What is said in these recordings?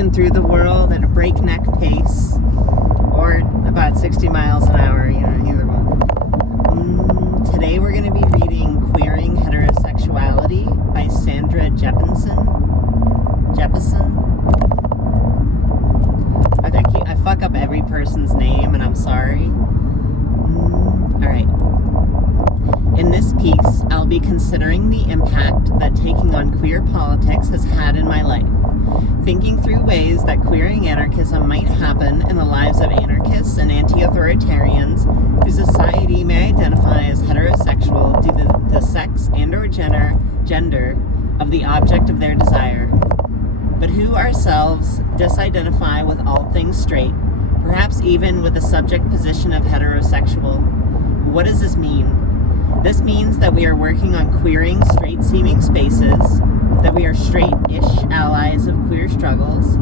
moving through the world at a breakneck pace, or about 60 miles an hour, either one. Today we're going to be reading Queering Heterosexuality by Sandra Jeppesen. I fuck up every person's name, and I'm sorry. Alright. In this piece, I'll be considering the impact that taking on queer politics has had in my life, thinking through ways that queering anarchism might happen in the lives of anarchists and anti-authoritarians whose society may identify as heterosexual due to the sex and/or gender of the object of their desire, but who ourselves disidentify with all things straight, perhaps even with the subject position of heterosexual. What does this mean? This means that we are working on queering straight-seeming spaces, that we are straight-ish allies of queer struggles,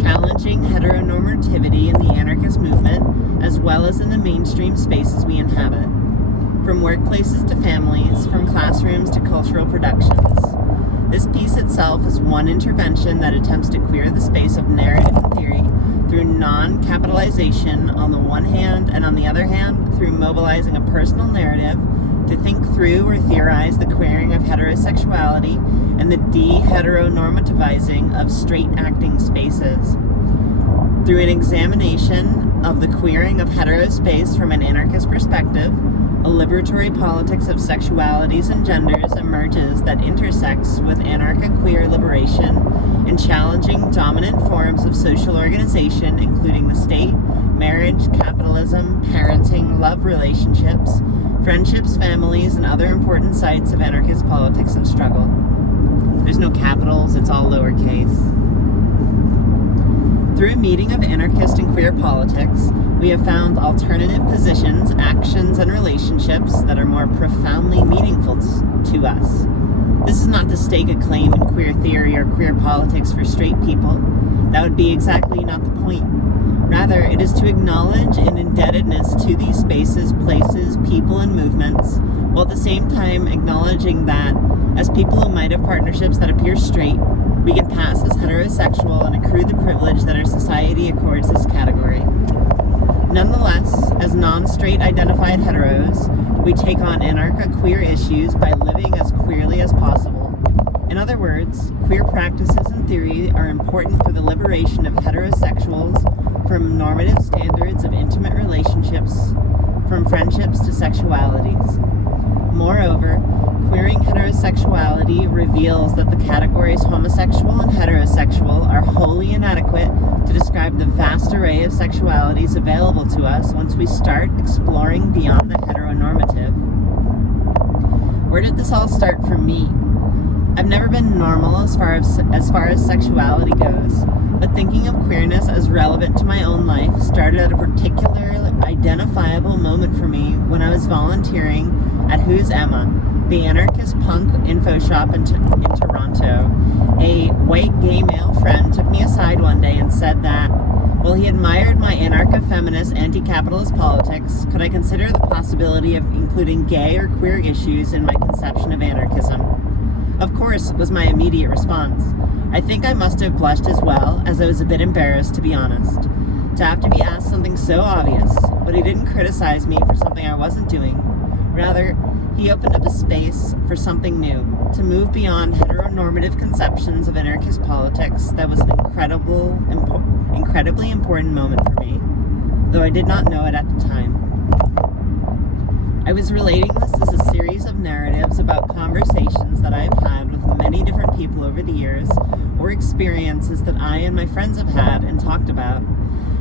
challenging heteronormativity in the anarchist movement, as well as in the mainstream spaces we inhabit, from workplaces to families, from classrooms to cultural productions. This piece itself is one intervention that attempts to queer the space of narrative and theory through non-capitalization on the one hand, and on the other hand, through mobilizing a personal narrative to think through or theorize the queering of heterosexuality and the de-heteronormativizing of straight-acting spaces. Through an examination of the queering of heterospace from an anarchist perspective, a liberatory politics of sexualities and genders emerges that intersects with anarcho-queer liberation in challenging dominant forms of social organization, including the state, marriage, capitalism, parenting, love relationships, friendships, families, and other important sites of anarchist politics and struggle. There's no capitals, it's all lowercase. Through a meeting of anarchist and queer politics, we have found alternative positions, actions, and relationships that are more profoundly meaningful to us. This is not to stake a claim in queer theory or queer politics for straight people. That would be exactly not the point. Rather, it is to acknowledge an indebtedness to these spaces, places, people, and movements, while at the same time acknowledging that, as people who might have partnerships that appear straight, we can pass as heterosexual and accrue the privilege that our society accords this category. Nonetheless, as non-straight identified heteros, we take on anarcho-queer issues by living as queerly as possible. In other words, queer practices and theory are important for the liberation of heterosexuals from normative standards of intimate relationships, from friendships to sexualities. Moreover, queering heterosexuality reveals that the categories homosexual and heterosexual are wholly inadequate to describe the vast array of sexualities available to us once we start exploring beyond the heteronormative. Where did this all start for me? I've never been normal as far as sexuality goes, but thinking of queerness as relevant to my own life started at a particular identifiable moment for me when I was volunteering at Who's Emma, the anarchist punk info shop in Toronto. A white gay male friend took me aside one day and said that, while he admired my anarcho-feminist anti-capitalist politics, could I consider the possibility of including gay or queer issues in my conception of anarchism? Of course, was my immediate response. I think I must have blushed as well, as I was a bit embarrassed, to be honest, to have to be asked something so obvious, but he didn't criticize me for something I wasn't doing. Rather, he opened up a space for something new, to move beyond heteronormative conceptions of anarchist politics. That was an incredibly important moment for me, though I did not know it at the time. I was relating this as a series of narratives about conversations that I have had with many different people over the years, or experiences that I and my friends have had and talked about.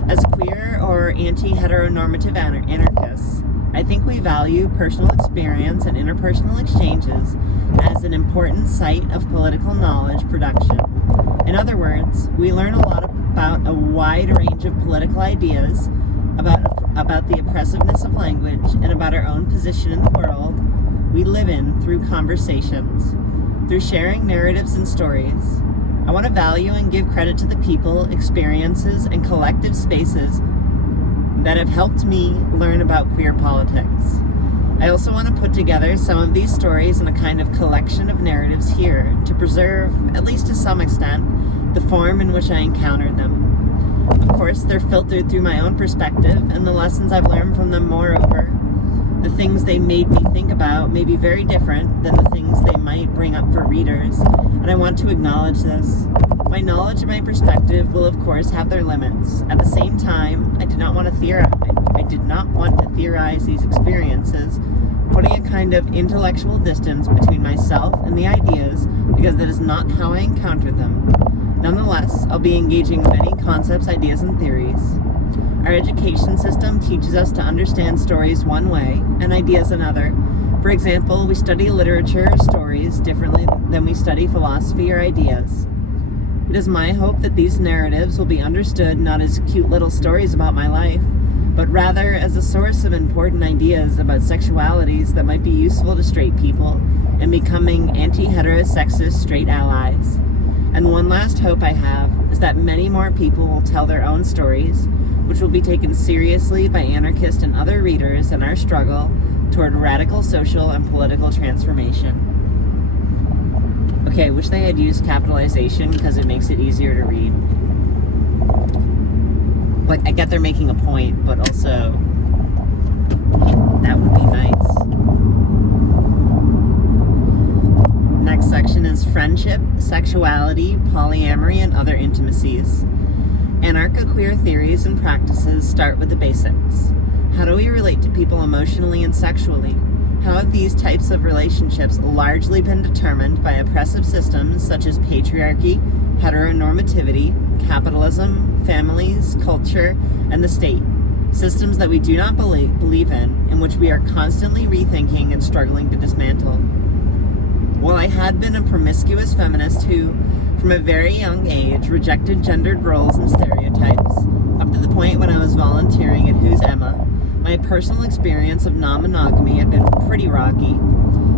As queer or anti-heteronormative anarchists, I think we value personal experience and interpersonal exchanges as an important site of political knowledge production. In other words, we learn a lot about a wide range of political ideas, about the oppressiveness of language, and about our own position in the world we live in through conversations, through sharing narratives and stories. I want to value and give credit to the people, experiences, and collective spaces that have helped me learn about queer politics. I also want to put together some of these stories in a kind of collection of narratives here to preserve, at least to some extent, the form in which I encountered them. Of course, they're filtered through my own perspective and the lessons I've learned from them. Moreover, the things they made me think about may be very different than the things they might bring up for readers, and I want to acknowledge this. My knowledge and my perspective will, of course, have their limits. At the same time, I did not want to theorize these experiences, putting a kind of intellectual distance between myself and the ideas, because that is not how I encountered them. Nonetheless, I'll be engaging many concepts, ideas, and theories. Our education system teaches us to understand stories one way and ideas another. For example, we study literature or stories differently than we study philosophy or ideas. It is my hope that these narratives will be understood not as cute little stories about my life, but rather as a source of important ideas about sexualities that might be useful to straight people in becoming anti-heterosexist straight allies. And one last hope I have is that many more people will tell their own stories, which will be taken seriously by anarchist and other readers in our struggle toward radical social and political transformation. Okay, I wish they had used capitalization because it makes it easier to read. Like, I get they're making a point, but also that would be nice. Next section is friendship, sexuality, polyamory, and other intimacies. Anarcho-queer theories and practices start with the basics. How do we relate to people emotionally and sexually? How have these types of relationships largely been determined by oppressive systems such as patriarchy, heteronormativity, capitalism, families, culture, and the state? Systems that we do not believe in which we are constantly rethinking and struggling to dismantle. While I had been a promiscuous feminist who, from a very young age, rejected gendered roles and stereotypes, up to the point when I was volunteering at Who's Emma, my personal experience of non-monogamy had been pretty rocky.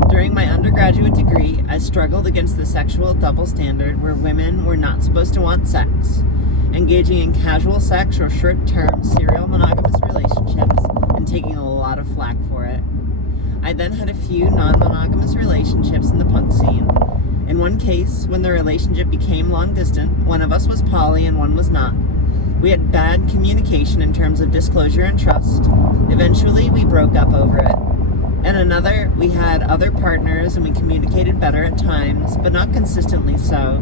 During my undergraduate degree, I struggled against the sexual double standard where women were not supposed to want sex, engaging in casual sex or short-term serial monogamous relationships, and taking a lot of flack for it. I then had a few non-monogamous relationships in the punk scene. In one case, when the relationship became long-distant, one of us was poly and one was not. We had bad communication in terms of disclosure and trust. Eventually, we broke up over it. And another, we had other partners and we communicated better at times, but not consistently so.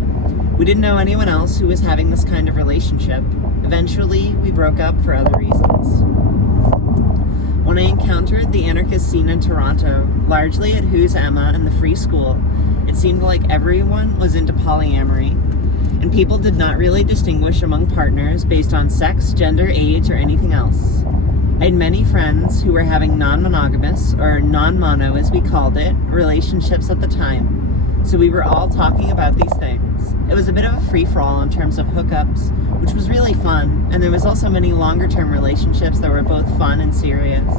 We didn't know anyone else who was having this kind of relationship. Eventually, we broke up for other reasons. When I encountered the anarchist scene in Toronto, largely at Who's Emma and the Free School, it seemed like everyone was into polyamory, and people did not really distinguish among partners based on sex, gender, age, or anything else. I had many friends who were having non-monogamous, or non-mono as we called it, relationships at the time, so we were all talking about these things. It was a bit of a free-for-all in terms of hookups, which was really fun, and there was also many longer-term relationships that were both fun and serious.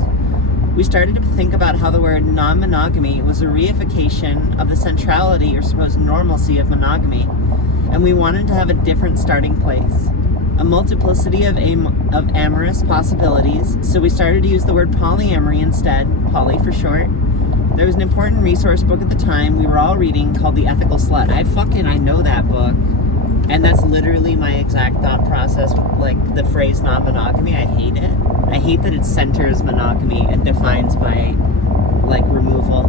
We started to think about how the word non-monogamy was a reification of the centrality or supposed normalcy of monogamy, and we wanted to have a different starting place, a multiplicity of amorous possibilities, so we started to use the word polyamory instead, poly for short. There was an important resource book at the time we were all reading called The Ethical Slut. I know that book, and that's literally my exact thought process with like the phrase non-monogamy. I hate it. I hate that it centers monogamy and defines by like removal.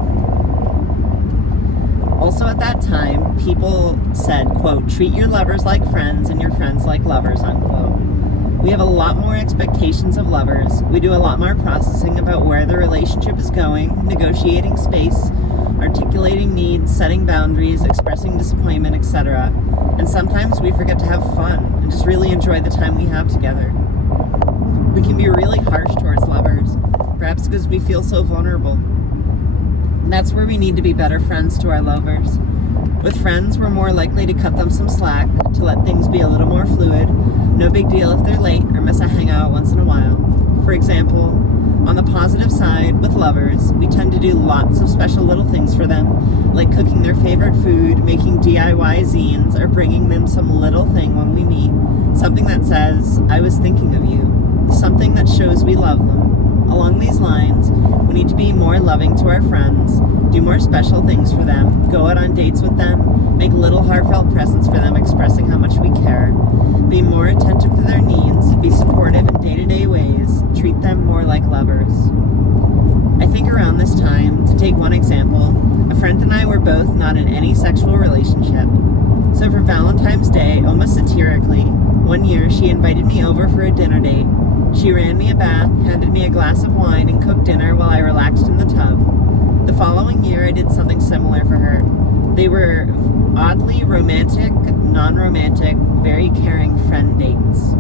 Also at that time, people said, quote, treat your lovers like friends and your friends like lovers, unquote. We have a lot more expectations of lovers. We do a lot more processing about where the relationship is going, negotiating space, articulating needs, setting boundaries, expressing disappointment, etc. And sometimes we forget to have fun and just really enjoy the time we have together. We can be really harsh towards lovers, perhaps because we feel so vulnerable. And that's where we need to be better friends to our lovers. With friends, we're more likely to cut them some slack, to let things be a little more fluid. No big deal if they're late or miss a hangout once in a while. For example, on the positive side, with lovers, we tend to do lots of special little things for them, like cooking their favorite food, making DIY zines, or bringing them some little thing when we meet. Something that says, I was thinking of you. Something that shows we love them. Along these lines, we need to be more loving to our friends, do more special things for them, go out on dates with them, make little heartfelt presents for them expressing how much we care, be more attentive to their needs, be supportive in day-to-day ways, treat them more like lovers. I think around this time, to take one example, a friend and I were both not in any sexual relationship. So for Valentine's Day, almost satirically, one year she invited me over for a dinner date. She ran me a bath, handed me a glass of wine, and cooked dinner while I relaxed in the tub. The following year, I did something similar for her. They were oddly romantic, non-romantic, very caring friend dates.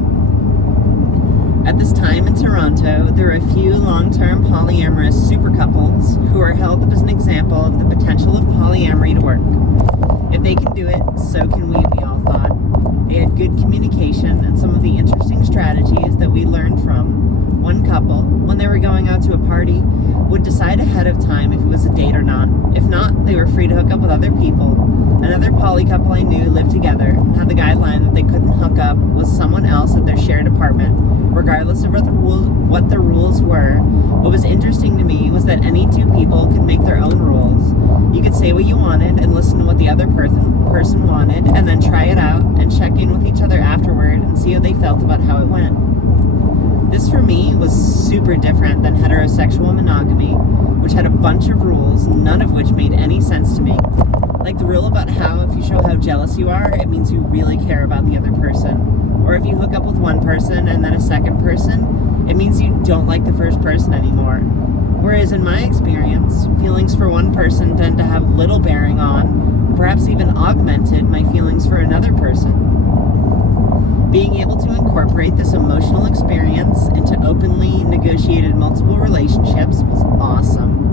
At this time in Toronto, there are a few long-term polyamorous super couples who are held up as an example of the potential of polyamory to work. If they can do it, so can we all thought. They had good communication and some of the interesting strategies that we learned from. One couple, when they were going out to a party, would decide ahead of time if it was a date or not. If not, they were free to hook up with other people. Another poly couple I knew lived together and had the guideline that they couldn't hook up with someone else at their shared apartment, regardless of what the rules were. What was interesting to me was that any two people could make their own rules. You could say what you wanted and listen to what the other person wanted, and then try it out and check in with each other afterward and see how they felt about how it went. This for me was super different than heterosexual monogamy, which had a bunch of rules, none of which made any sense to me. Like the rule about how if you show how jealous you are, it means you really care about the other person. Or if you hook up with one person and then a second person, it means you don't like the first person anymore. Whereas in my experience, feelings for one person tend to have little bearing on, perhaps even augmented my feelings for another person. Being able to incorporate this emotional experience into openly negotiated multiple relationships was awesome.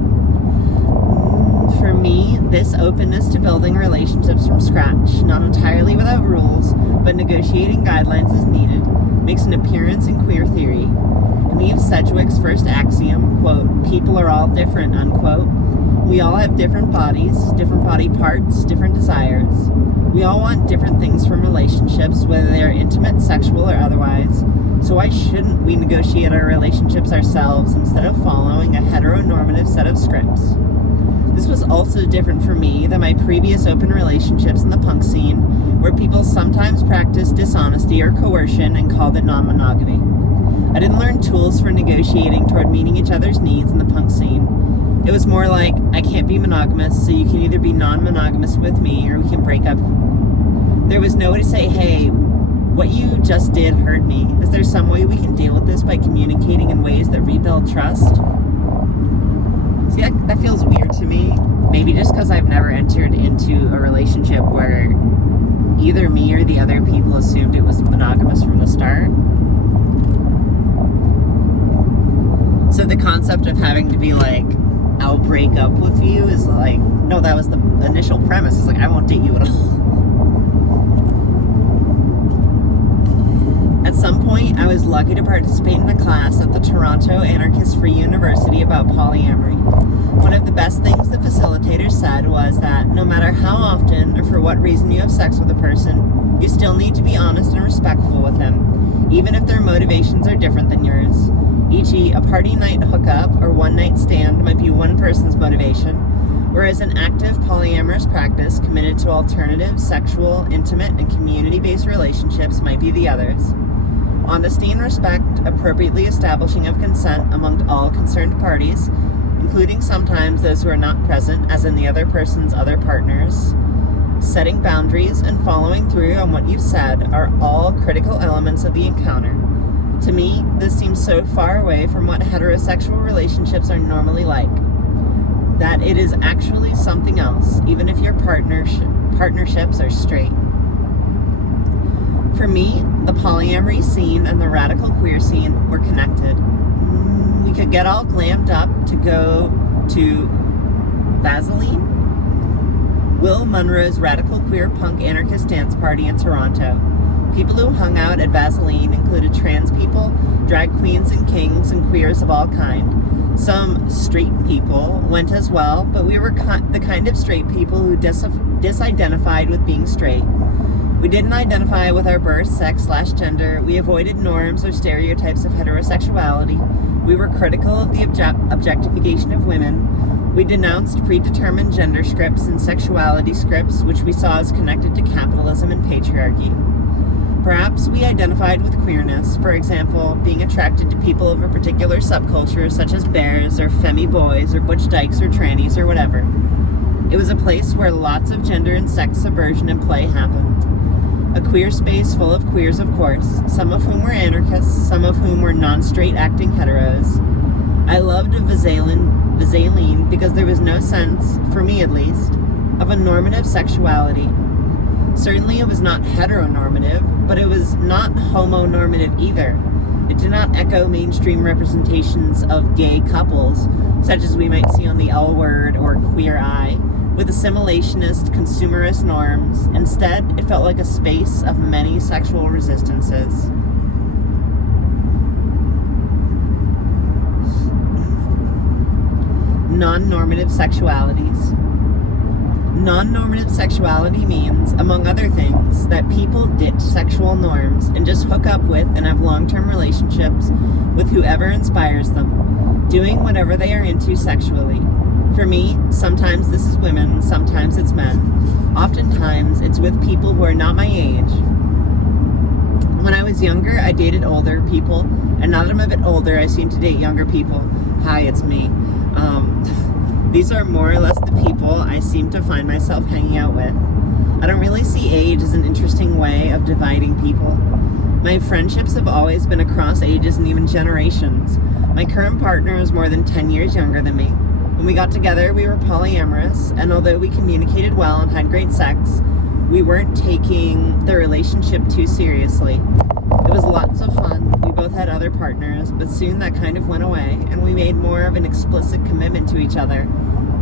For me, this openness to building relationships from scratch, not entirely without rules, but negotiating guidelines as needed, makes an appearance in queer theory. In Eve Sedgwick's first axiom, quote, "People are all different," unquote, we all have different bodies, different body parts, different desires. We all want different things from relationships, whether they are intimate, sexual, or otherwise. So why shouldn't we negotiate our relationships ourselves instead of following a heteronormative set of scripts? This was also different for me than my previous open relationships in the punk scene, where people sometimes practiced dishonesty or coercion and called it non-monogamy. I didn't learn tools for negotiating toward meeting each other's needs in the punk scene. It was more like, I can't be monogamous, so you can either be non-monogamous with me or we can break up. There was no way to say, hey, what you just did hurt me. Is there some way we can deal with this by communicating in ways that rebuild trust? See, that feels weird to me. Maybe just because I've never entered into a relationship where either me or the other people assumed it was monogamous from the start. So the concept of having to be like, I'll break up with you is like, no, that was the initial premise. It's like, I won't date you at all. At some point, I was lucky to participate in a class at the Toronto Anarchist Free University about polyamory. One of the best things the facilitators said was that no matter how often or for what reason you have sex with a person, you still need to be honest and respectful with them, even if their motivations are different than yours. E.g., a party night hookup or one-night stand might be one person's motivation, whereas an active polyamorous practice committed to alternative, sexual, intimate, and community-based relationships might be the other's. Honesty and respect, appropriately establishing of consent among all concerned parties, including sometimes those who are not present, as in the other person's other partners, setting boundaries, and following through on what you've said are all critical elements of the encounter. To me, this seems so far away from what heterosexual relationships are normally like, that it is actually something else, even if your partnerships are straight. For me, the polyamory scene and the radical queer scene were connected. We could get all glammed up to go to Vaseline, Will Munro's radical queer punk anarchist dance party in Toronto. People who hung out at Vaseline included trans people, drag queens and kings, and queers of all kind. Some straight people went as well, but we were the kind of straight people who disidentified with being straight. We didn't identify with our birth, sex/gender. We avoided norms or stereotypes of heterosexuality. We were critical of the objectification of women. We denounced predetermined gender scripts and sexuality scripts, which we saw as connected to capitalism and patriarchy. Perhaps we identified with queerness, for example, being attracted to people of a particular subculture, such as bears or femi boys or butch dykes or trannies or whatever. It was a place where lots of gender and sex subversion and play happened. A queer space full of queers, of course, some of whom were anarchists, some of whom were non-straight acting heteros. I loved Vaseline because there was no sense, for me at least, of a normative sexuality. Certainly it was not heteronormative, but it was not homonormative either. It did not echo mainstream representations of gay couples, such as we might see on the L Word or Queer Eye, with assimilationist, consumerist norms. Instead, it felt like a space of many sexual resistances. Non-normative sexualities. Non-normative sexuality means, among other things, that people ditch sexual norms and just hook up with and have long-term relationships with whoever inspires them, doing whatever they are into sexually. For me, sometimes this is women, sometimes it's men. Oftentimes, it's with people who are not my age. When I was younger, I dated older people, and now that I'm a bit older, I seem to date younger people. Hi, it's me. These are more or less the people I seem to find myself hanging out with. I don't really see age as an interesting way of dividing people. My friendships have always been across ages and even generations. My current partner is more than 10 years younger than me. When we got together, we were polyamorous, and although we communicated well and had great sex, we weren't taking the relationship too seriously. It was lots of fun. We both had other partners, but soon that kind of went away, and we made more of an explicit commitment to each other.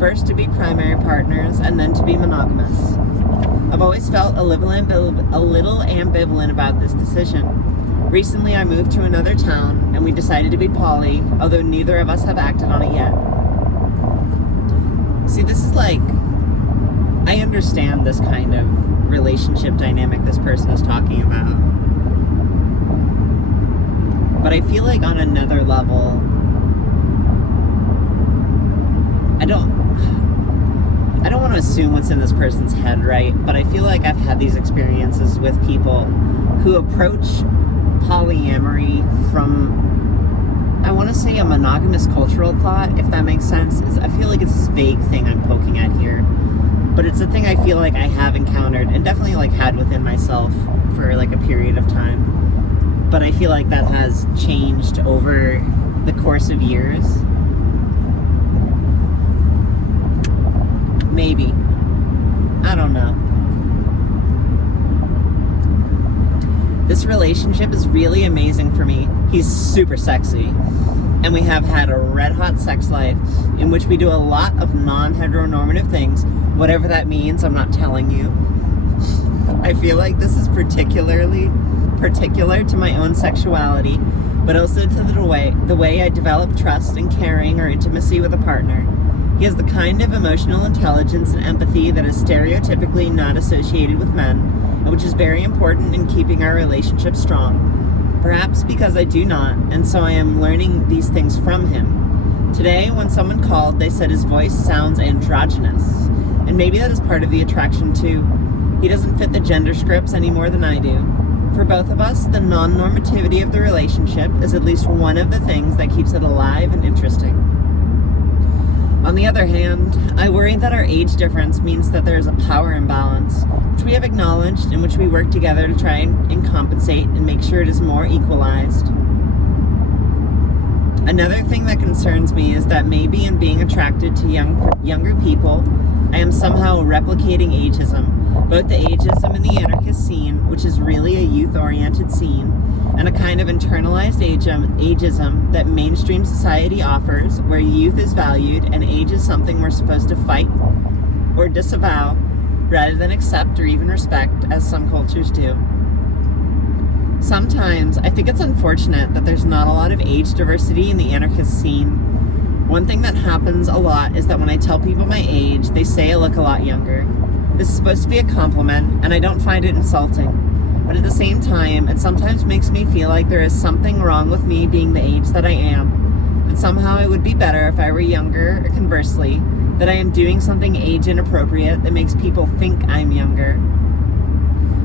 First to be primary partners, and then to be monogamous. I've always felt a little ambivalent about this decision. Recently I moved to another town, and we decided to be poly, although neither of us have acted on it yet. See, this is like, I understand this kind of relationship dynamic this person is talking about. But I feel like on another level, I don't want to assume what's in this person's head, right? But I feel like I've had these experiences with people who approach polyamory from, I want to say, a monogamous cultural thought, if that makes sense. I feel like it's this vague thing I'm poking at here. But it's a thing I feel like I have encountered and definitely like had within myself for like a period of time. But I feel like that has changed over the course of years. Maybe. I don't know. This relationship is really amazing for me. He's super sexy. And we have had a red-hot sex life in which we do a lot of non-heteronormative things. Whatever that means, I'm not telling you. I feel like this is particular to my own sexuality, but also to the way I develop trust and caring or intimacy with a partner. He has the kind of emotional intelligence and empathy that is stereotypically not associated with men, and which is very important in keeping our relationship strong. Perhaps because I do not, and so I am learning these things from him. Today, when someone called, they said his voice sounds androgynous, and maybe that is part of the attraction too. He doesn't fit the gender scripts any more than I do. For both of us, the non-normativity of the relationship is at least one of the things that keeps it alive and interesting. On the other hand, I worry that our age difference means that there is a power imbalance, which we have acknowledged and which we work together to try and compensate and make sure it is more equalized. Another thing that concerns me is that maybe in being attracted to younger people, I am somehow replicating ageism, both the ageism in the anarchist scene, which is really a youth-oriented scene, and a kind of internalized ageism that mainstream society offers, where youth is valued and age is something we're supposed to fight or disavow, rather than accept or even respect, as some cultures do. Sometimes, I think it's unfortunate that there's not a lot of age diversity in the anarchist scene. One thing that happens a lot is that when I tell people my age, they say I look a lot younger. This is supposed to be a compliment, and I don't find it insulting. But at the same time, it sometimes makes me feel like there is something wrong with me being the age that I am. That somehow it would be better if I were younger, or conversely, that I am doing something age inappropriate that makes people think I'm younger.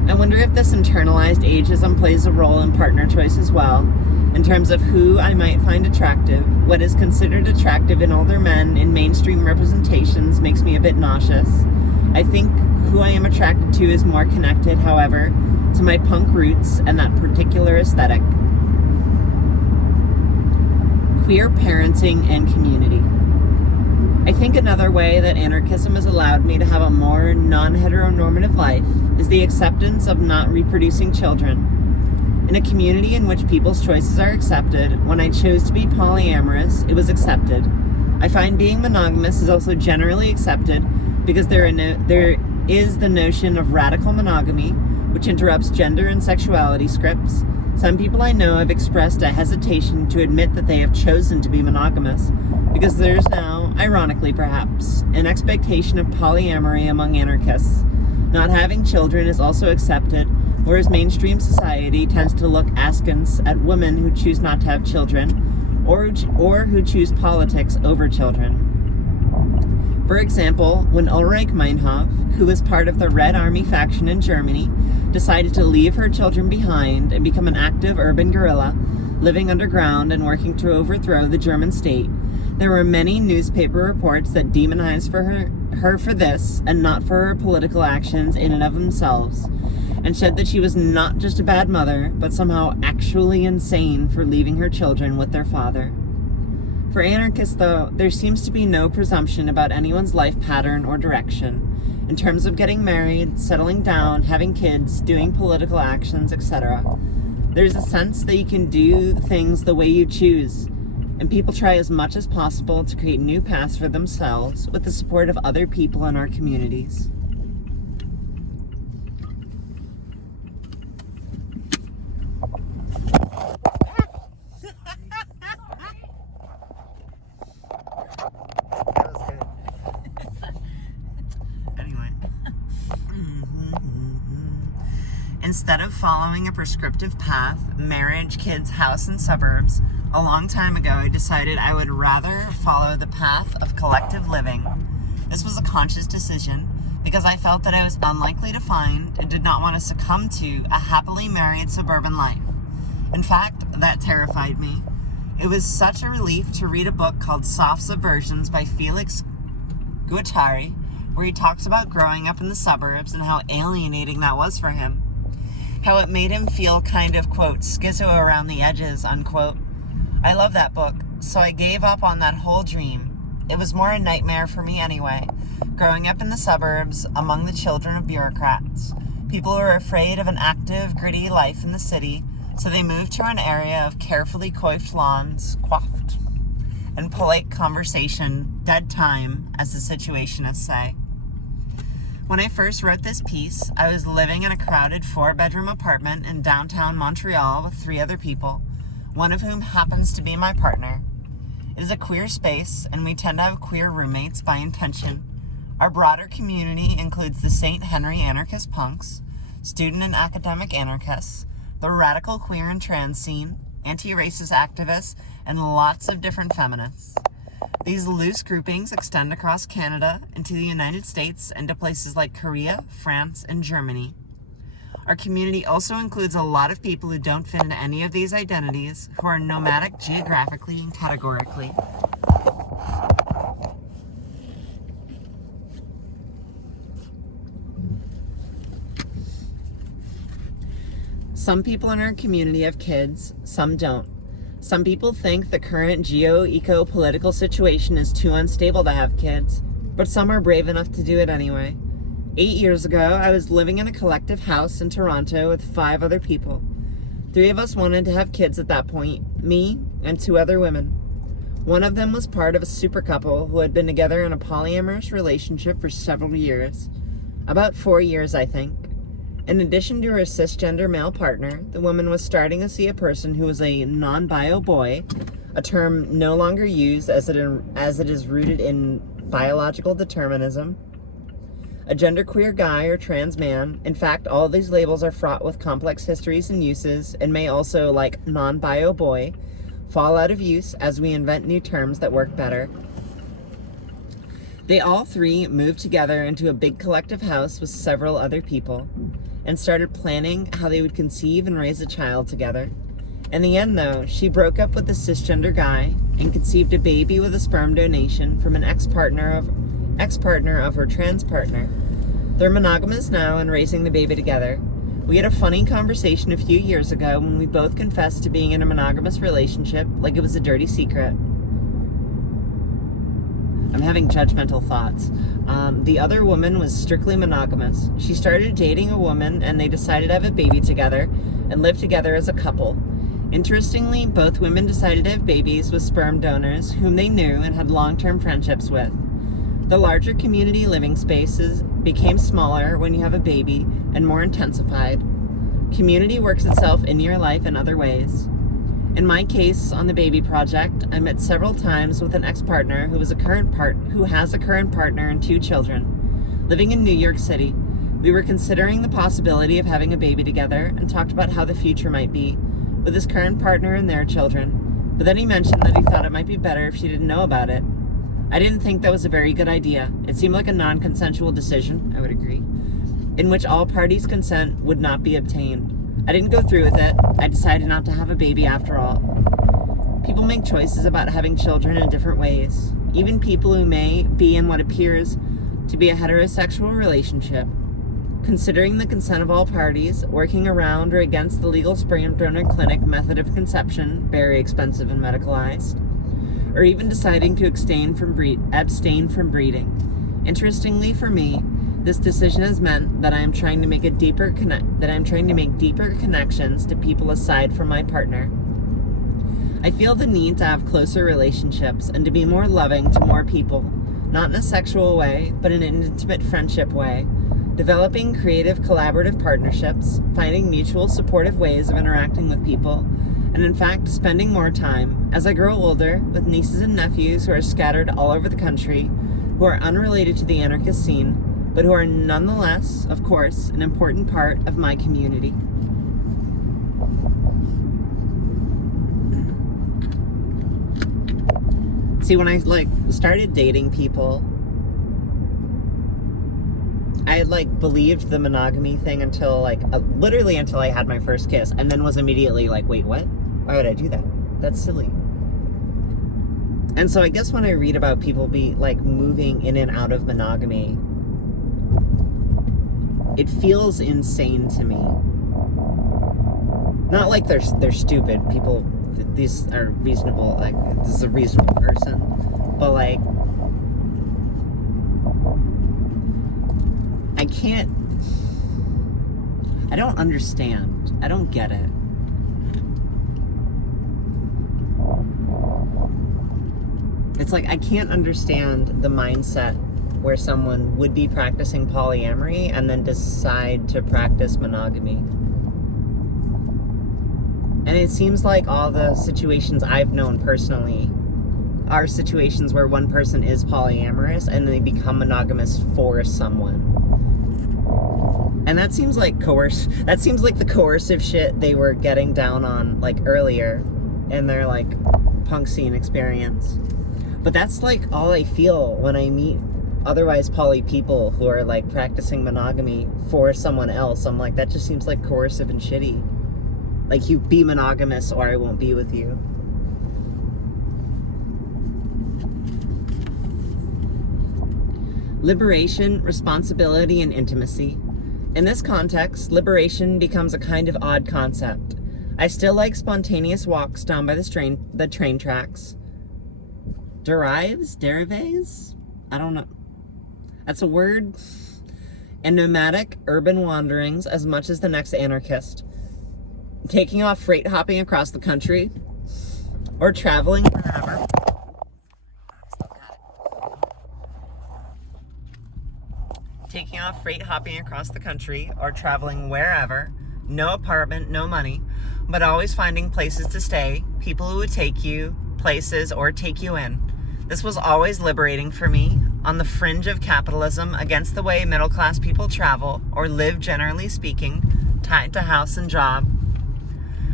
I wonder if this internalized ageism plays a role in partner choice as well, in terms of who I might find attractive. What is considered attractive in older men in mainstream representations makes me a bit nauseous. I think who I am attracted to is more connected, however, to my punk roots and that particular aesthetic. Queer parenting and community. I think another way that anarchism has allowed me to have a more non-heteronormative life is the acceptance of not reproducing children. In a community in which people's choices are accepted, when I chose to be polyamorous, it was accepted. I find being monogamous is also generally accepted because there is the notion of radical monogamy, which interrupts gender and sexuality scripts. Some people I know have expressed a hesitation to admit that they have chosen to be monogamous, because there's now, ironically perhaps, an expectation of polyamory among anarchists. Not having children is also accepted, whereas mainstream society tends to look askance at women who choose not to have children, or who choose politics over children. For example, when Ulrich Meinhof, who was part of the Red Army faction in Germany, decided to leave her children behind and become an active urban guerrilla, living underground and working to overthrow the German state, there were many newspaper reports that demonized her for this and not for her political actions in and of themselves, and said that she was not just a bad mother, but somehow actually insane for leaving her children with their father. For anarchists, though, there seems to be no presumption about anyone's life pattern or direction, in terms of getting married, settling down, having kids, doing political actions, etc. There's a sense that you can do things the way you choose, and people try as much as possible to create new paths for themselves with the support of other people in our communities. Instead of following a prescriptive path, marriage, kids, house, and suburbs, a long time ago I decided I would rather follow the path of collective living. This was a conscious decision because I felt that I was unlikely to find and did not want to succumb to a happily married suburban life. In fact, that terrified me. It was such a relief to read a book called Soft Subversions by Felix Guattari, where he talks about growing up in the suburbs and how alienating that was for him. How it made him feel kind of, quote, schizo around the edges, unquote. I love that book, so I gave up on that whole dream. It was more a nightmare for me anyway, growing up in the suburbs among the children of bureaucrats. People who are afraid of an active, gritty life in the city, so they moved to an area of carefully coiffed lawns, coiffed, and polite conversation, dead time, as the situationists say. When I first wrote this piece, I was living in a crowded 4-bedroom apartment in downtown Montreal with 3 other people, one of whom happens to be my partner. It is a queer space, and we tend to have queer roommates by intention. Our broader community includes the St. Henry anarchist punks, student and academic anarchists, the radical queer and trans scene, anti-racist activists, and lots of different feminists. These loose groupings extend across Canada, into the United States, and to places like Korea, France, and Germany. Our community also includes a lot of people who don't fit into any of these identities, who are nomadic geographically and categorically. Some people in our community have kids, some don't. Some people think the current geo-eco-political situation is too unstable to have kids, but some are brave enough to do it anyway. 8 years ago, I was living in a collective house in Toronto with 5 other people. 3 of us wanted to have kids at that point, me and 2 other women. One of them was part of a super couple who had been together in a polyamorous relationship for several years. About 4 years, I think. In addition to her cisgender male partner, the woman was starting to see a person who was a non-bio boy, a term no longer used as it is rooted in biological determinism. a genderqueer guy or trans man. In fact, all of these labels are fraught with complex histories and uses, and may also, like non-bio boy, fall out of use as we invent new terms that work better. They all three moved together into a big collective house with several other people and started planning how they would conceive and raise a child together. In the end, though, she broke up with the cisgender guy and conceived a baby with a sperm donation from an ex-partner of her trans partner. They're monogamous now and raising the baby together. We had a funny conversation a few years ago when we both confessed to being in a monogamous relationship like it was a dirty secret. I'm having judgmental thoughts. The other woman was strictly monogamous. She started dating a woman and they decided to have a baby together and live together as a couple. Interestingly, both women decided to have babies with sperm donors whom they knew and had long-term friendships with. The larger community living spaces became smaller when you have a baby and more intensified. Community works itself into your life in other ways. In my case, on the baby project, I met several times with an ex-partner who has a current partner and 2 children. Living in New York City, we were considering the possibility of having a baby together and talked about how the future might be with his current partner and their children. But then he mentioned that he thought it might be better if she didn't know about it. I didn't think that was a very good idea. It seemed like a non-consensual decision, I would agree, in which all parties' consent would not be obtained. I didn't go through with it. I decided not to have a baby after all. People make choices about having children in different ways. Even people who may be in what appears to be a heterosexual relationship. Considering the consent of all parties, working around or against the legal sperm donor clinic method of conception, very expensive and medicalized, or even deciding to abstain from breeding. Interestingly for me, this decision has meant that I am trying to make deeper connections to people aside from my partner. I feel the need to have closer relationships and to be more loving to more people, not in a sexual way, but in an intimate friendship way, developing creative collaborative partnerships, finding mutual supportive ways of interacting with people, and in fact, spending more time, as I grow older, with nieces and nephews who are scattered all over the country, who are unrelated to the anarchist scene, but who are nonetheless, of course, an important part of my community. See, when I started dating people, I believed the monogamy thing until literally until I had my first kiss, and then was immediately like, wait, what? Why would I do that? That's silly. And so I guess when I read about people moving in and out of monogamy, it feels insane to me. Not like they're stupid. People, these are reasonable, this is a reasonable person. But I don't understand. I don't get it. It's I can't understand the mindset where someone would be practicing polyamory and then decide to practice monogamy. And it seems like all the situations I've known personally are situations where one person is polyamorous and they become monogamous for someone. And that seems like the coercive shit they were getting down on earlier in their punk scene experience. But that's all I feel when I meet otherwise poly people who are practicing monogamy for someone else. I'm that just seems coercive and shitty. You be monogamous or I won't be with you. Liberation, responsibility, and intimacy. In this context, liberation becomes a kind of odd concept. I still like spontaneous walks down by the train tracks. Derives? I don't know. That's a word. And nomadic urban wanderings as much as the next anarchist. Taking off freight hopping across the country or traveling wherever. Taking off freight hopping across the country or traveling wherever. No apartment, no money, but always finding places to stay, people who would take you places or take you in. This was always liberating for me. on the fringe of capitalism against the way middle-class people travel or live, generally speaking, tied to house and job.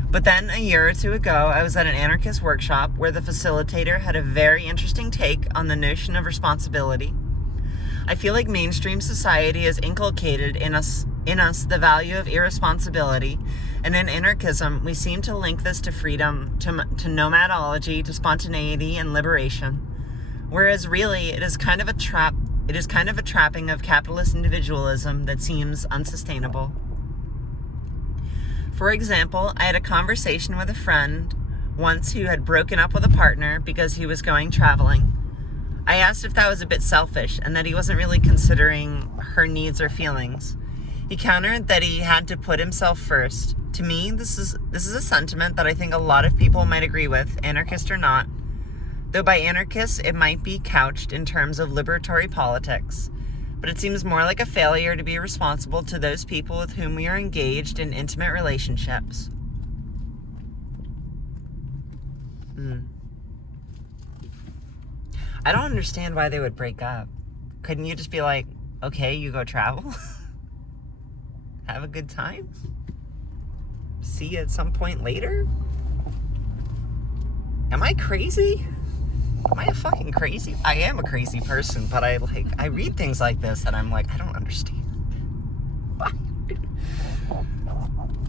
But then a year or two ago, I was at an anarchist workshop where the facilitator had a very interesting take on the notion of responsibility. I feel like mainstream society has inculcated in us the value of irresponsibility, and in anarchism, we seem to link this to freedom, to nomadology, to spontaneity and liberation. Whereas really, it is kind of a trap. It is kind of a trapping of capitalist individualism that seems unsustainable. For example, I had a conversation with a friend once who had broken up with a partner because he was going traveling. I asked if that was a bit selfish and that he wasn't really considering her needs or feelings. He countered that he had to put himself first. To me, this is a sentiment that I think a lot of people might agree with, anarchist or not. Though by anarchists, it might be couched in terms of liberatory politics. But it seems more like a failure to be responsible to those people with whom we are engaged in intimate relationships. I don't understand why they would break up. Couldn't you just be like, okay, you go travel? Have a good time? See you at some point later? Am I crazy? Am I a fucking crazy? I am a crazy person, but I read things like this and I'm like, I don't understand.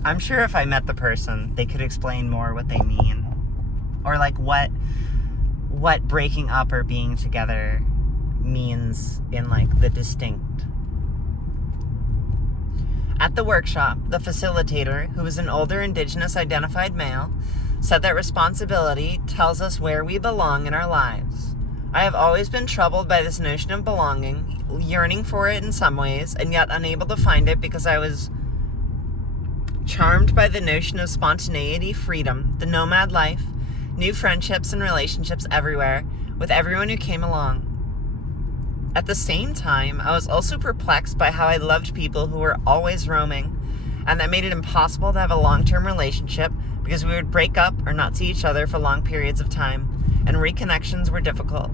I'm sure if I met the person, they could explain more what they mean. Or like what breaking up or being together means in like the distinct. At the workshop, the facilitator, who was an older Indigenous identified male, said that responsibility tells us where we belong in our lives. I have always been troubled by this notion of belonging, yearning for it in some ways, and yet unable to find it because I was charmed by the notion of spontaneity, freedom, the nomad life, new friendships and relationships everywhere, with everyone who came along. At the same time, I was also perplexed by how I loved people who were always roaming, and that made it impossible to have a long-term relationship because we would break up or not see each other for long periods of time, and reconnections were difficult.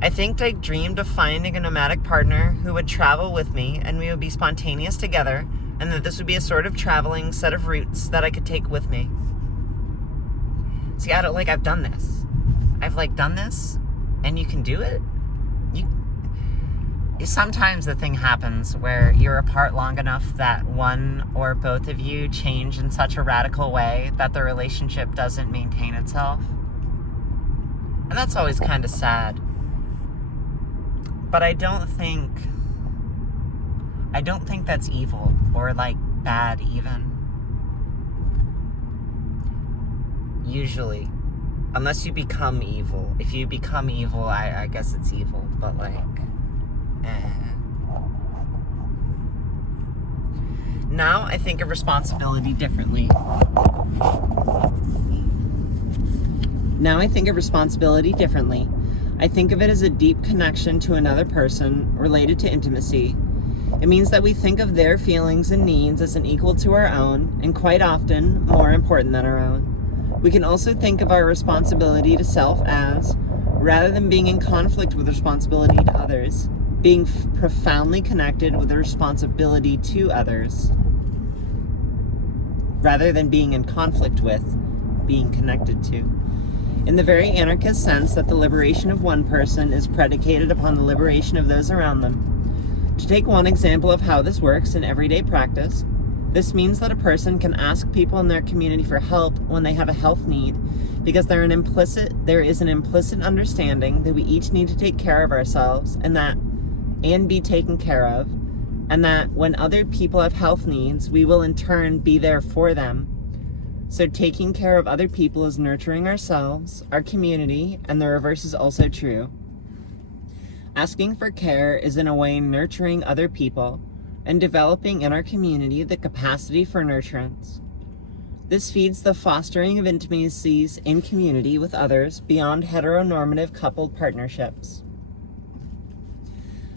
I think I dreamed of finding a nomadic partner who would travel with me and we would be spontaneous together, and that this would be a sort of traveling set of routes that I could take with me. See, I've done this. I've done this, and you can do it. Sometimes the thing happens where you're apart long enough that one or both of you change in such a radical way that the relationship doesn't maintain itself. And that's always kind of sad. But I don't think that's evil or bad even. Usually. Unless you become evil. If you become evil, I guess it's evil. But Now I think of responsibility differently. I think of it as a deep connection to another person related to intimacy. It means that we think of their feelings and needs as an equal to our own, and quite often more important than our own. We can also think of our responsibility to self as, rather than being in conflict with responsibility to others, being profoundly connected with the responsibility to others, rather than being in conflict with, being connected to. In the very anarchist sense that the liberation of one person is predicated upon the liberation of those around them. To take one example of how this works in everyday practice, this means that a person can ask people in their community for help when they have a health need, because there is an implicit understanding that we each need to take care of ourselves and be taken care of, and that when other people have health needs, we will in turn be there for them. So taking care of other people is nurturing ourselves, our community, and the reverse is also true. Asking for care is in a way nurturing other people and developing in our community the capacity for nurturance. This feeds the fostering of intimacies in community with others beyond heteronormative coupled partnerships.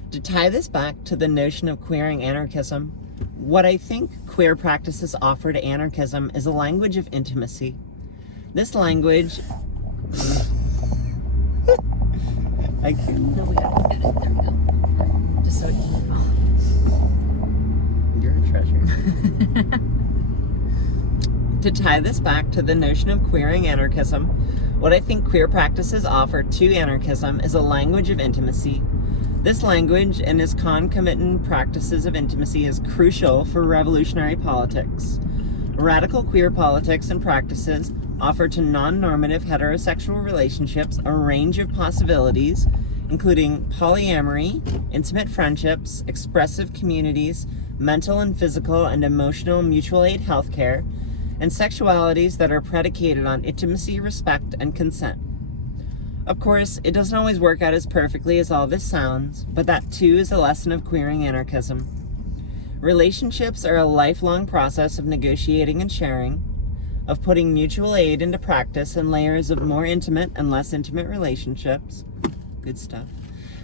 To tie this back to the notion of queering anarchism, what I think queer practices offer to anarchism is a language of intimacy. This language Like, No, we gotta get it. There we go. Just so it doesn't fall. you're a treasure. To tie this back to the notion of queering anarchism, what I think queer practices offer to anarchism is a language of intimacy. This language and its concomitant practices of intimacy is crucial for revolutionary politics. Radical queer politics and practices offer to non-normative heterosexual relationships a range of possibilities, including polyamory, intimate friendships, expressive communities, mental and physical and emotional mutual aid healthcare, and sexualities that are predicated on intimacy, respect, and consent. Of course, it doesn't always work out as perfectly as all this sounds, but that too is a lesson of queering anarchism. Relationships are a lifelong process of negotiating and sharing, of putting mutual aid into practice in layers of more intimate and less intimate relationships. Good stuff.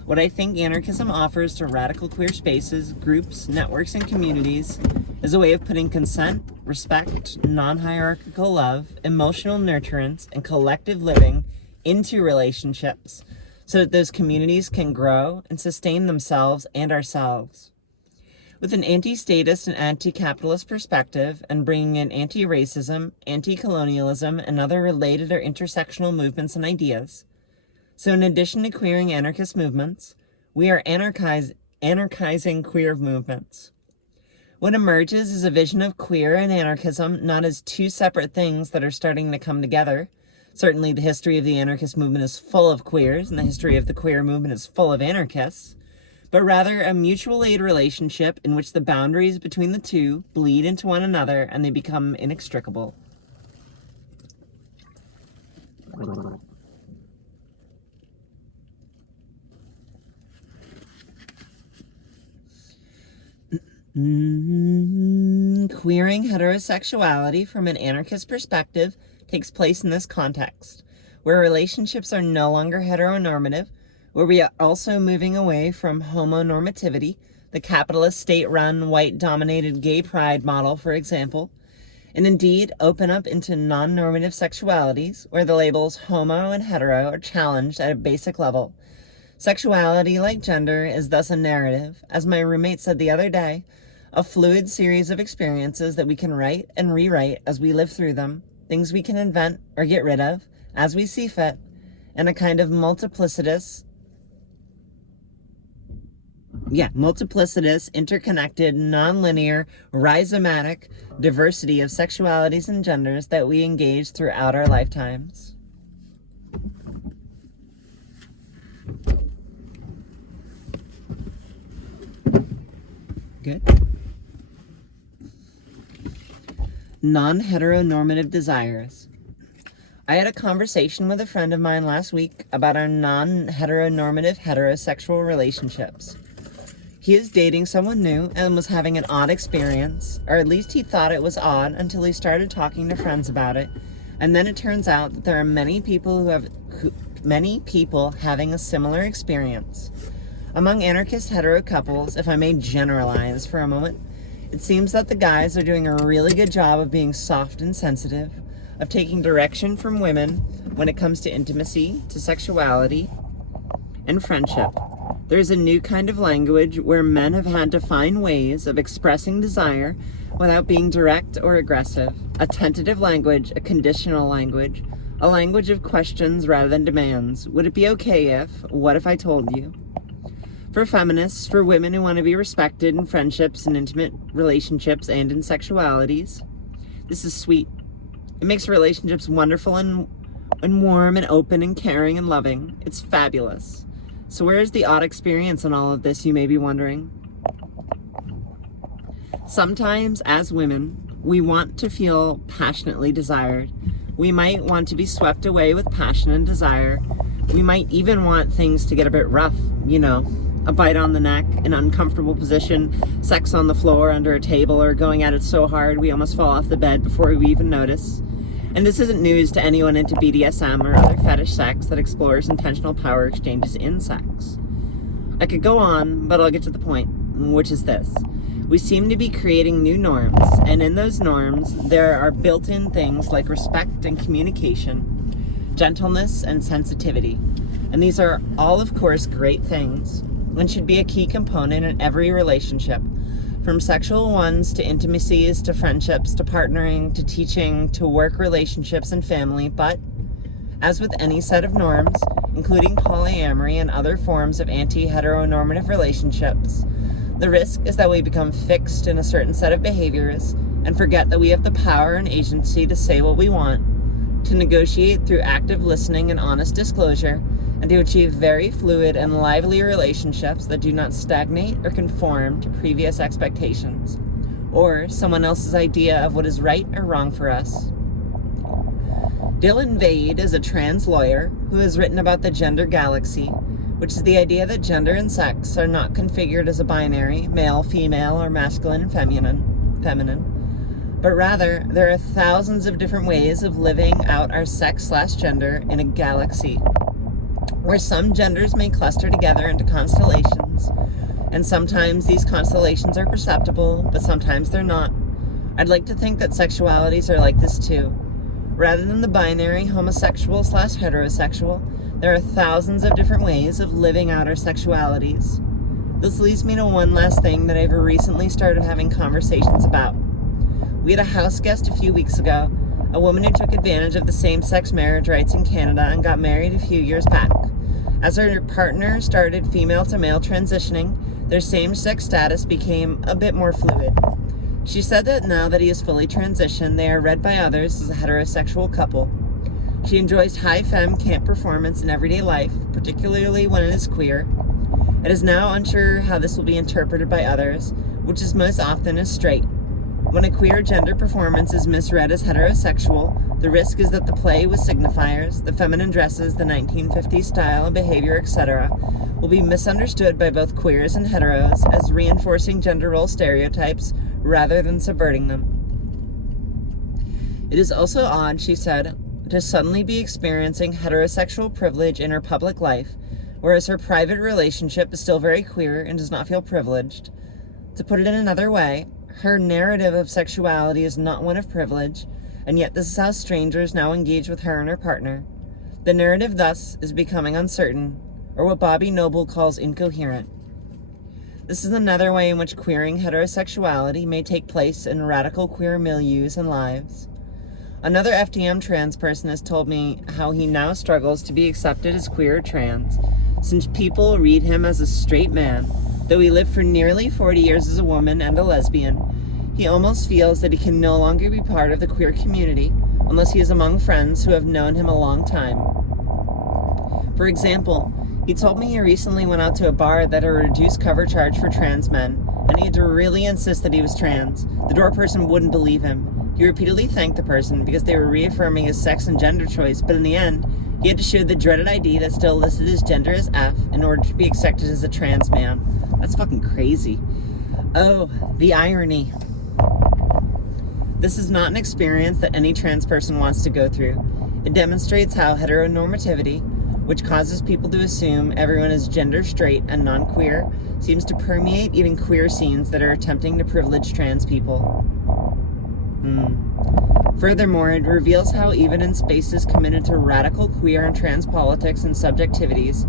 What I think anarchism offers to radical queer spaces, groups, networks, and communities is a way of putting consent, respect, non-hierarchical love, emotional nurturance, and collective living into relationships so that those communities can grow and sustain themselves and ourselves. With an anti-statist and anti-capitalist perspective and bringing in anti-racism, anti-colonialism, and other related or intersectional movements and ideas. So in addition to queering anarchist movements, we are anarchizing queer movements. What emerges is a vision of queer and anarchism not as two separate things that are starting to come together. Certainly the history of the anarchist movement is full of queers, and the history of the queer movement is full of anarchists, but rather a mutual aid relationship in which the boundaries between the two bleed into one another and they become inextricable. Queering heterosexuality from an anarchist perspective takes place in this context, where relationships are no longer heteronormative, where we are also moving away from homonormativity, the capitalist state-run, white-dominated gay pride model, for example, and indeed open up into non-normative sexualities, where the labels homo and hetero are challenged at a basic level. Sexuality, like gender, is thus a narrative, as my roommate said the other day, a fluid series of experiences that we can write and rewrite as we live through them, things we can invent or get rid of as we see fit, and a kind of multiplicitous, interconnected, non-linear, rhizomatic diversity of sexualities and genders that we engage throughout our lifetimes. Good. Non-heteronormative desires. I had a conversation with a friend of mine last week about our non-heteronormative heterosexual relationships. He is dating someone new and was having an odd experience, or at least he thought it was odd until he started talking to friends about it, and then it turns out that there are many people having a similar experience. Among anarchist hetero couples, if I may generalize for a moment, it seems that the guys are doing a really good job of being soft and sensitive, of taking direction from women when it comes to intimacy, to sexuality, and friendship. There's a new kind of language where men have had to find ways of expressing desire without being direct or aggressive. A tentative language, a conditional language, a language of questions rather than demands. Would it be okay if? What if I told you? For feminists, for women who want to be respected in friendships and intimate relationships and in sexualities, this is sweet. It makes relationships wonderful and warm and open and caring and loving. It's fabulous. So where is the odd experience in all of this, you may be wondering? Sometimes, as women, we want to feel passionately desired. We might want to be swept away with passion and desire. We might even want things to get a bit rough, a bite on the neck, an uncomfortable position, sex on the floor under a table, or going at it so hard we almost fall off the bed before we even notice. And this isn't news to anyone into BDSM or other fetish sex that explores intentional power exchanges in sex. I could go on, but I'll get to the point, which is this. We seem to be creating new norms, and in those norms, there are built-in things like respect and communication, gentleness and sensitivity. And these are all, of course, great things and should be a key component in every relationship, from sexual ones to intimacies to friendships to partnering to teaching to work relationships and family. But as with any set of norms, including polyamory and other forms of anti-heteronormative relationships, the risk is that we become fixed in a certain set of behaviors and forget that we have the power and agency to say what we want, to negotiate through active listening and honest disclosure, and to achieve very fluid and lively relationships that do not stagnate or conform to previous expectations, or someone else's idea of what is right or wrong for us. Dylan Vade is a trans lawyer who has written about the gender galaxy, which is the idea that gender and sex are not configured as a binary, male, female, or masculine and feminine, but rather there are thousands of different ways of living out our sex/gender in a galaxy, where some genders may cluster together into constellations, and sometimes these constellations are perceptible, but sometimes they're not. I'd like to think that sexualities are like this too. Rather than the binary homosexual/heterosexual, there are thousands of different ways of living out our sexualities. This leads me to one last thing that I've recently started having conversations about. We had a house guest a few weeks ago, a woman who took advantage of the same-sex marriage rights in Canada and got married a few years back. As her partner started female-to-male transitioning, their same-sex status became a bit more fluid. She said that now that he is fully transitioned, they are read by others as a heterosexual couple. She enjoys high femme camp performance in everyday life, particularly when it is queer. It is now unsure how this will be interpreted by others, which is most often as straight. When a queer gender performance is misread as heterosexual, the risk is that the play with signifiers, the feminine dresses, the 1950s style and behavior, etc., will be misunderstood by both queers and heteros as reinforcing gender role stereotypes rather than subverting them. It is also odd, she said, to suddenly be experiencing heterosexual privilege in her public life, whereas her private relationship is still very queer and does not feel privileged. To put it in another way, her narrative of sexuality is not one of privilege, and yet this is how strangers now engage with her and her partner. The narrative thus is becoming uncertain, or what Bobby Noble calls incoherent. This is another way in which queering heterosexuality may take place in radical queer milieus and lives. Another FTM trans person has told me how he now struggles to be accepted as queer or trans, since people read him as a straight man. Though he lived for nearly 40 years as a woman and a lesbian, he almost feels that he can no longer be part of the queer community unless he is among friends who have known him a long time. For example, he told me he recently went out to a bar that had a reduced cover charge for trans men, and he had to really insist that he was trans. The door person wouldn't believe him. He repeatedly thanked the person because they were reaffirming his sex and gender choice, but in the end, he had to show the dreaded ID that still listed his gender as F in order to be accepted as a trans man. That's fucking crazy. Oh, the irony. This is not an experience that any trans person wants to go through. It demonstrates how heteronormativity, which causes people to assume everyone is gender straight and non-queer, seems to permeate even queer scenes that are attempting to privilege trans people. Furthermore, it reveals how even in spaces committed to radical queer and trans politics and subjectivities,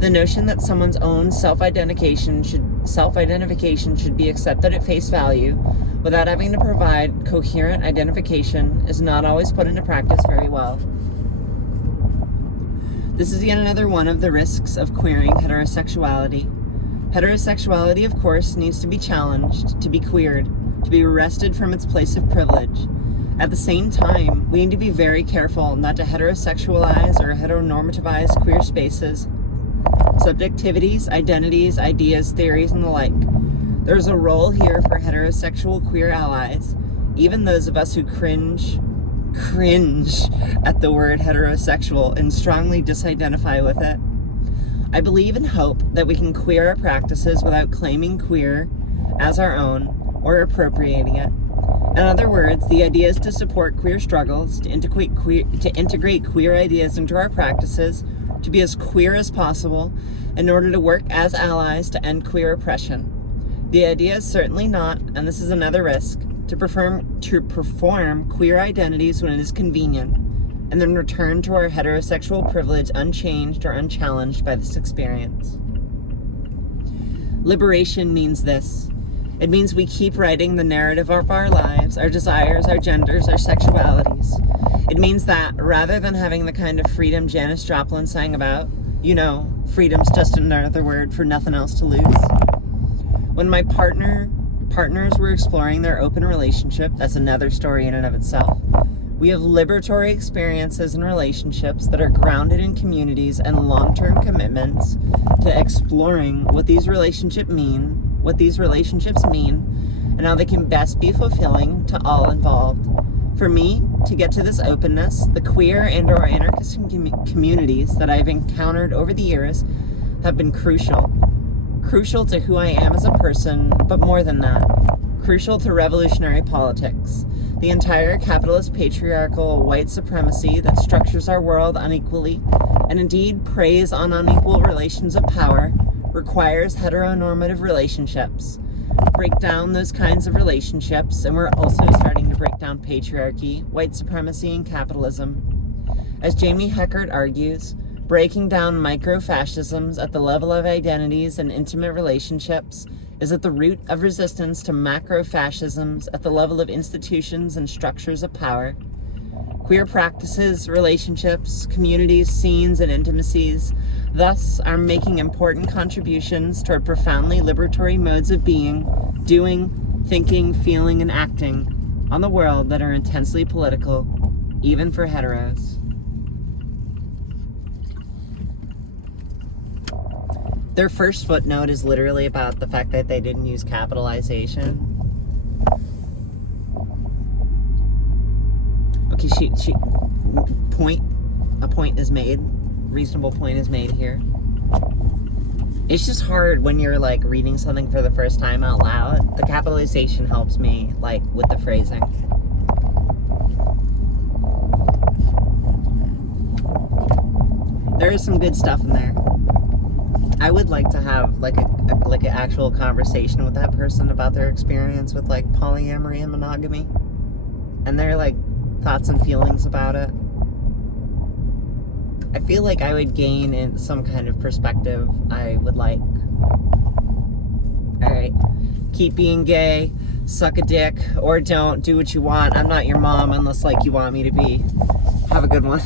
the notion that someone's own self-identification should be accepted at face value without having to provide coherent identification is not always put into practice very well. This is yet another one of the risks of queering heterosexuality. Heterosexuality, of course, needs to be challenged, to be queered, to be wrested from its place of privilege. At the same time, we need to be very careful not to heterosexualize or heteronormativize queer spaces, subjectivities, identities, ideas, theories, and the like. There's a role here for heterosexual queer allies, even those of us who cringe at the word heterosexual and strongly disidentify with it. I believe and hope that we can queer our practices without claiming queer as our own or appropriating it. In other words, the idea is to support queer struggles, to integrate queer ideas into our practices, to be as queer as possible in order to work as allies to end queer oppression. The idea is certainly not, and this is another risk, to perform queer identities when it is convenient. and then return to our heterosexual privilege unchanged or unchallenged by this experience. Liberation means this. It means we keep writing the narrative of our lives, our desires, our genders, our sexualities. It means that rather than having the kind of freedom Janis Joplin sang about, freedom's just another word for nothing else to lose. When my partners were exploring their open relationship, that's another story in and of itself. We have liberatory experiences and relationships that are grounded in communities and long-term commitments to exploring what these relationships mean, and how they can best be fulfilling to all involved. For me, to get to this openness, the queer and/or anarchist communities that I've encountered over the years have been crucial. Crucial to who I am as a person, but more than that, crucial to revolutionary politics. The entire capitalist patriarchal white supremacy that structures our world unequally, and indeed preys on unequal relations of power, requires heteronormative relationships. Break down those kinds of relationships, and we're also starting to break down patriarchy, white supremacy, and capitalism. As Jamie Heckert argues, breaking down micro-fascisms at the level of identities and intimate relationships is at the root of resistance to macro-fascisms at the level of institutions and structures of power. Queer practices, relationships, communities, scenes, and intimacies thus are making important contributions toward profoundly liberatory modes of being, doing, thinking, feeling, and acting on the world that are intensely political, even for heteros. Their first footnote is literally about the fact that they didn't use capitalization. Okay, a point is made. Reasonable point is made here. It's just hard when you're like reading something for the first time out loud. The capitalization helps me like with the phrasing. There is some good stuff in there. I would like to have like an actual conversation with that person about their experience with like polyamory and monogamy and their like thoughts and feelings about it. I feel like I would gain in some kind of perspective I would like. Alright, keep being gay, suck a dick, or don't, do what you want. I'm not your mom unless like you want me to be. Have a good one.